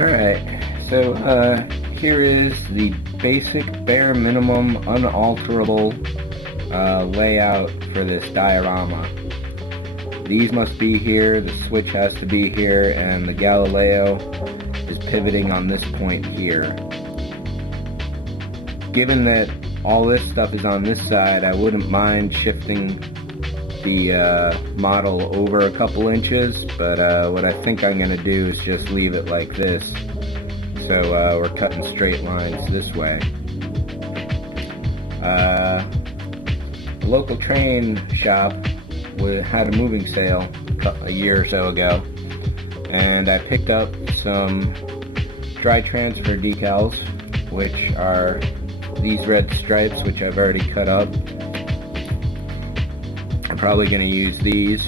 Alright, so here is the basic, bare minimum, unalterable layout for this diorama. These must be here, the switch has to be here, and the Galileo is pivoting on this point here. Given that all this stuff is on this side, I wouldn't mind shifting the model over a couple inches, but what I think I'm going to do is just leave it like this. So we're cutting straight lines this way. A local train shop had a moving sale a year or so ago, and I picked up some dry transfer decals, which are these red stripes, which I've already cut up. I'm probably going to use these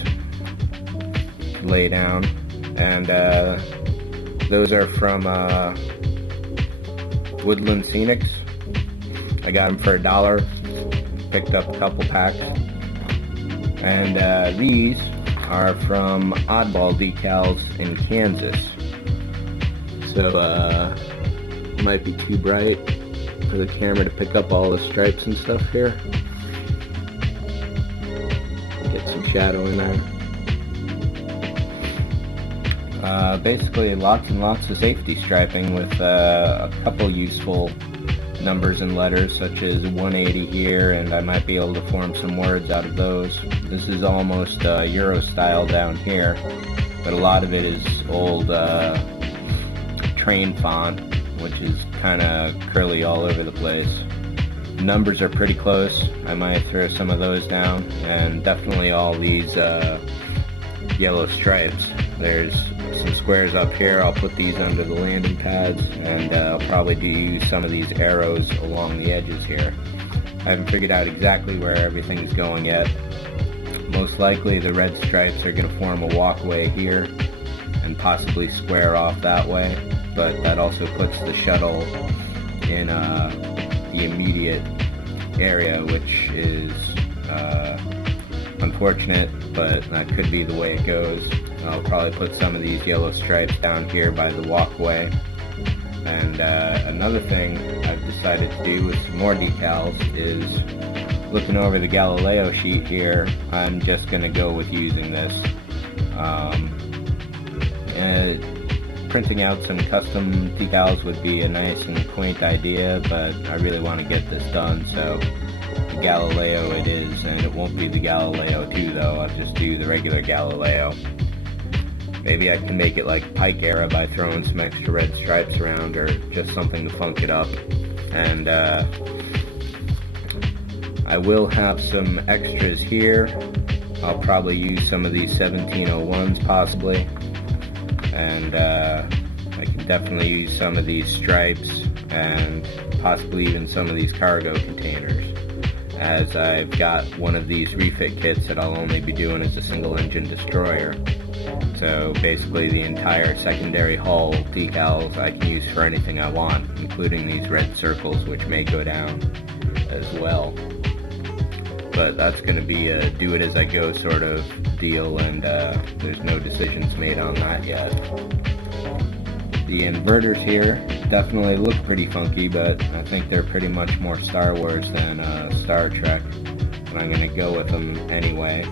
to lay down, and those are from Woodland Scenics. I got them for $1, picked up a couple packs, and these are from Oddball Decals in Kansas. So it might be too bright for the camera to pick up all the stripes and stuff here. Get some shadow in there. Basically lots and lots of safety striping with a couple useful numbers and letters, such as 180 here, and I might be able to form some words out of those. This is almost Euro style down here, but a lot of it is old train font, which is kind of curly all over the place. Numbers are pretty close. I might throw some of those down, and definitely all these yellow stripes. There's some squares up here. I'll put these under the landing pads, and I'll probably use some of these arrows along the edges here. I haven't figured out exactly where everything's going yet. Most likely the red stripes are going to form a walkway here and possibly square off that way, but that also puts the shuttle in the immediate area, which is unfortunate, but that could be the way it goes. I'll probably put some of these yellow stripes down here by the walkway. And another thing I've decided to do with some more decals is, looking over the Galileo sheet here, I'm just going to go with using this. Printing out some custom decals would be a nice and quaint idea, but I really want to get this done, so the Galileo it is, and it won't be the Galileo 2 though. I'll just do the regular Galileo. Maybe I can make it like Pike era by throwing some extra red stripes around, or just something to funk it up. And I will have some extras here. I'll probably use some of these 1701s possibly, and I can definitely use some of these stripes, and possibly even some of these cargo containers, as I've got one of these refit kits that I'll only be doing as a single engine destroyer. So basically the entire secondary hull decals I can use for anything I want, including these red circles, which may go down as well. But that's going to be a do it as I go sort of deal, and there's no decisions made on that yet. The inverters here definitely look pretty funky, but I think they're pretty much more Star Wars than Star Trek, and I'm going to go with them anyway.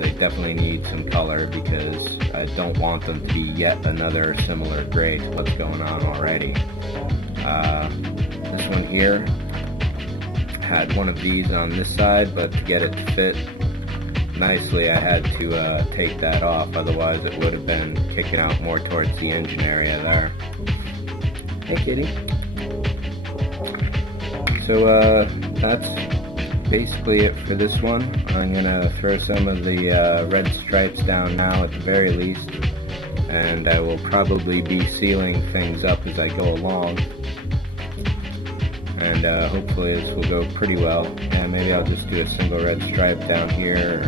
They definitely need some color, because I don't want them to be yet another similar gray to what's going on already. This one here had one of these on this side, but to get it to fit nicely I had to take that off, otherwise it would have been kicking out more towards the engine area there. Hey kitty. So that's basically it for this one. I'm going to throw some of the red stripes down now at the very least, and I will probably be sealing things up as I go along, and hopefully this will go pretty well. And maybe I'll just do a single red stripe down here.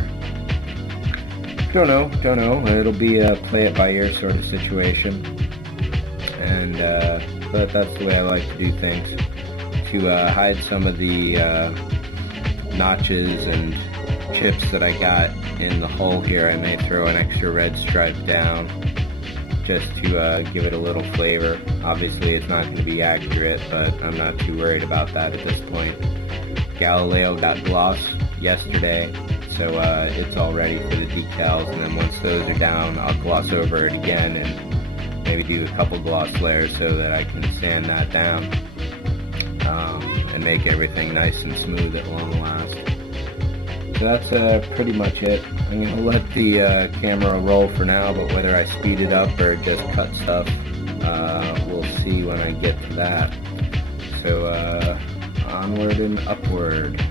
Don't know. It'll be a play it by ear sort of situation, and but that's the way I like to do things, to hide some of the notches and chips that I got in the hull here. I may throw an extra red stripe down just to give it a little flavor. Obviously it's not going to be accurate, but I'm not too worried about that at this point. Galileo got gloss yesterday, so it's all ready for the decals, and then once those are down, I'll gloss over it again and maybe do a couple gloss layers so that I can sand that down and make everything nice and smooth at long last. So that's pretty much it. I'm going to let the camera roll for now, but whether I speed it up or just cut stuff, we'll see when I get to that. So onward and upward.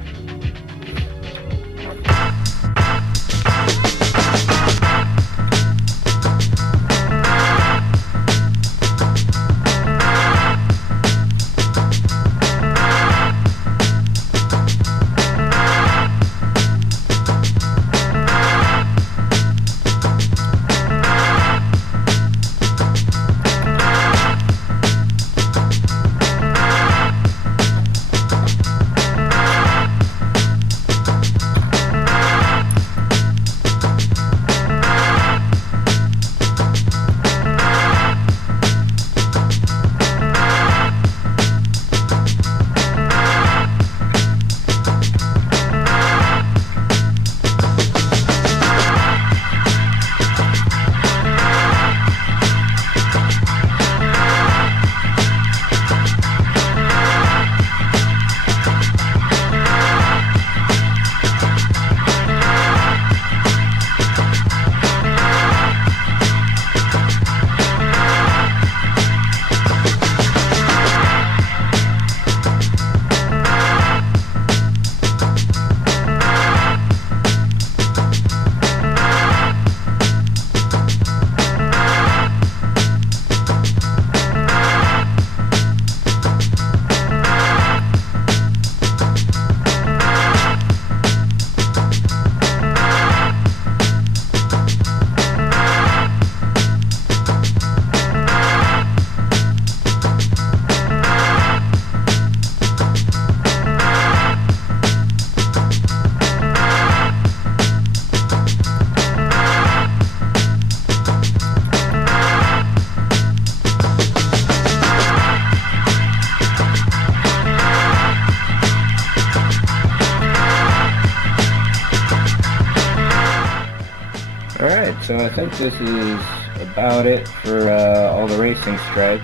Alright, so I think this is about it for all the racing stripes.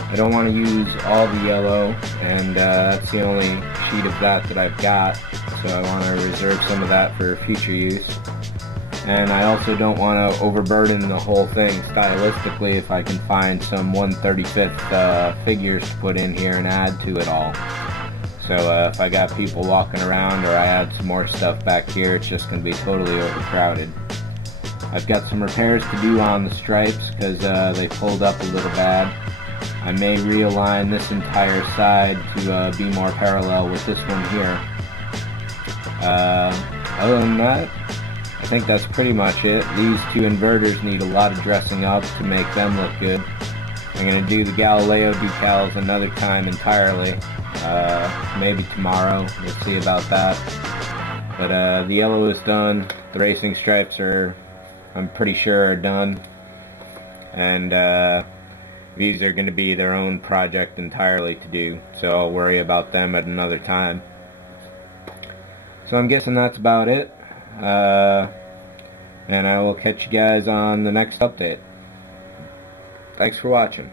I don't want to use all the yellow, and that's the only sheet of that I've got, so I want to reserve some of that for future use. And I also don't want to overburden the whole thing stylistically if I can find some 1/35th figures to put in here and add to it all. So if I got people walking around or I add some more stuff back here, it's just going to be totally overcrowded. I've got some repairs to do on the stripes because they pulled up a little bad. I may realign this entire side to be more parallel with this one here. Other than that, I think that's pretty much it. These two inverters need a lot of dressing up to make them look good. I'm going to do the Galileo decals another time entirely. Maybe tomorrow, we'll see about that. But the yellow is done, the racing stripes are, I'm pretty sure, are done. And these are going to be their own project entirely to do, so I'll worry about them at another time. So I'm guessing that's about it. And I will catch you guys on the next update. Thanks for watching.